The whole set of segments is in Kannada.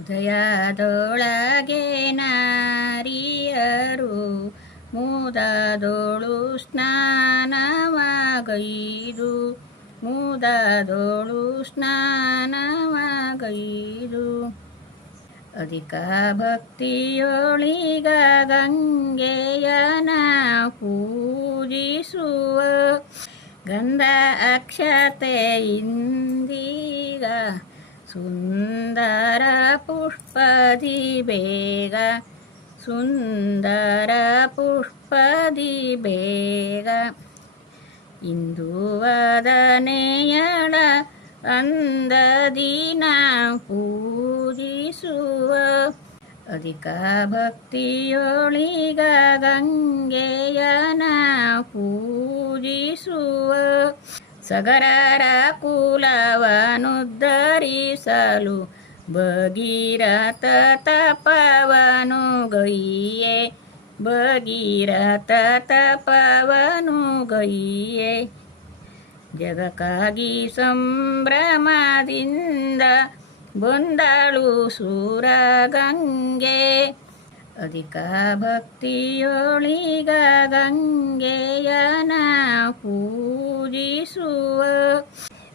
ಉದಯದೊಳಗೆ ನಾರಿಯರು ಮುದದೋಳು ಸ್ನಾನವಾಗೈದು ಮುದದೋಳು ಸ್ನಾನವಾಗೈದು. ಅಧಿಕ ಭಕ್ತಿಯೊಳಿಗ ಗಂಗೆಯನ ಪೂಜಿಸುವ ಗಂಧ ಅಕ್ಷತೆಯಿಂದೀಗ ಸುಂದರ ಪುಷ್ಪದಿ ಬೇಗ ಸುಂದರ ಪುಷ್ಪದಿ ಬೇಗ ಇಂದು ವದನೆಯಳ ಅಂದದಿನ ಪೂಜಿಸುವ ಅಧಿಕ ಭಕ್ತಿಯೊಳಿಗ ಗಂಗೆಯನ ಪೂಜಿಸುವ ಸಗರರ ಕುಲವನುದ್ಧರಿಸಲು ಭಗೀರಥ ತಪವನು ಗೈಯೇ, ಭಗೀರಥ ತಪವನು ಗೈಯೇ. ಜಗಕ್ಕಾಗಿ ಸಂಭ್ರಮದಿಂದ ಬಂದಳು ಸೂರಗಂಗೆ, ಅಧಿಕ ಭಕ್ತಿಯೊಳಿಗ ಗಂಗೆಯನ ಪೂಜಿಸುವ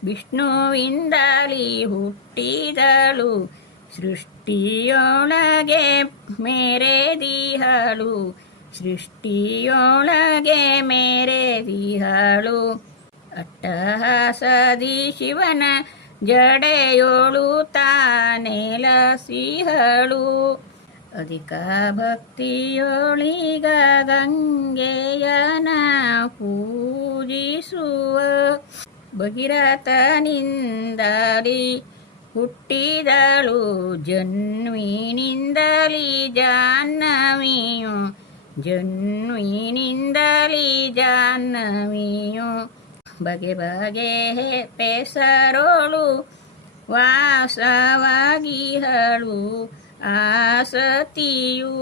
ವಿಷ್ಣುವಿಂದಲಿ ಹುಟ್ಟಿದಳು ಸೃಷ್ಟಿಯೊಳಗೆ ಮೇರೆದಿಹಳು ಸೃಷ್ಟಿಯೊಳಗೆ ಮೇರೆದಿಹಳು. ಅಟ್ಟಹಾಸದಿ ಶಿವನ ಜಡೆಯೋಳು ತಾನೆಲಸಿಹಳು ಅಧಿಕ ಭಕ್ತಿಯೊಳಿಗ ಗಂಗೆಯನ ಪೂಜಿಸುವ ಭಗೀರಥನಿಂದಲಿ ಹುಟ್ಟಿದಳು ಜನ್ವಿನಿಂದಲಿ ಜಾಹ್ನವಿಯು ಜನ್ವಿನಿಂದಲಿ ಜಾಹ್ನವಿಯು ಬಗೆ ಬಗೆ ಪೆಸರೋಳು ವಾಸವಾಗಿಹಳು ಆಸತಿಯು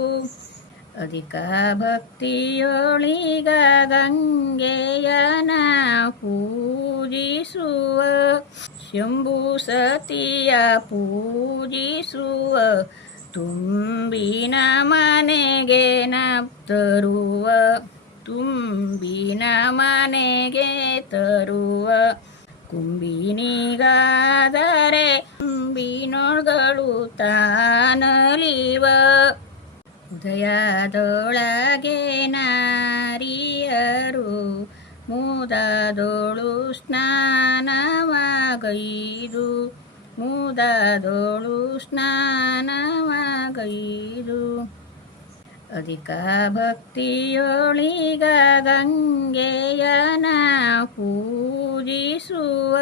ಅಧಿಕ ಭಕ್ತಿಯೊಳಿಗ ಗಂಗೆಯನ ಪೂಜಿಸುವ. ಶಂಭು ಸತಿಯ ಪೂಜಿಸುವ. ತುಂಬಿನ ಮನೆಗೆ ತರುವ ತುಂಬಿನ ಮನೆಗೆ ತರುವ. ಕುಂಬಿನಿಗಾದರೆ, ಕುಂಬಿನೊಳಗಳು ತಾನಲಿವ. ಉದಯದೊಳಗೆ ನಾರಿಯರು ಮುದದೋಳು ಸ್ನಾನವಾಗೈದು ಮುದದೋಳು ಸ್ನಾನವಾಗೈದು. ಅಧಿಕ ಭಕ್ತಿಯೊಳಿಗ ಗಂಗೆಯನ ಪೂಜಿಸುವ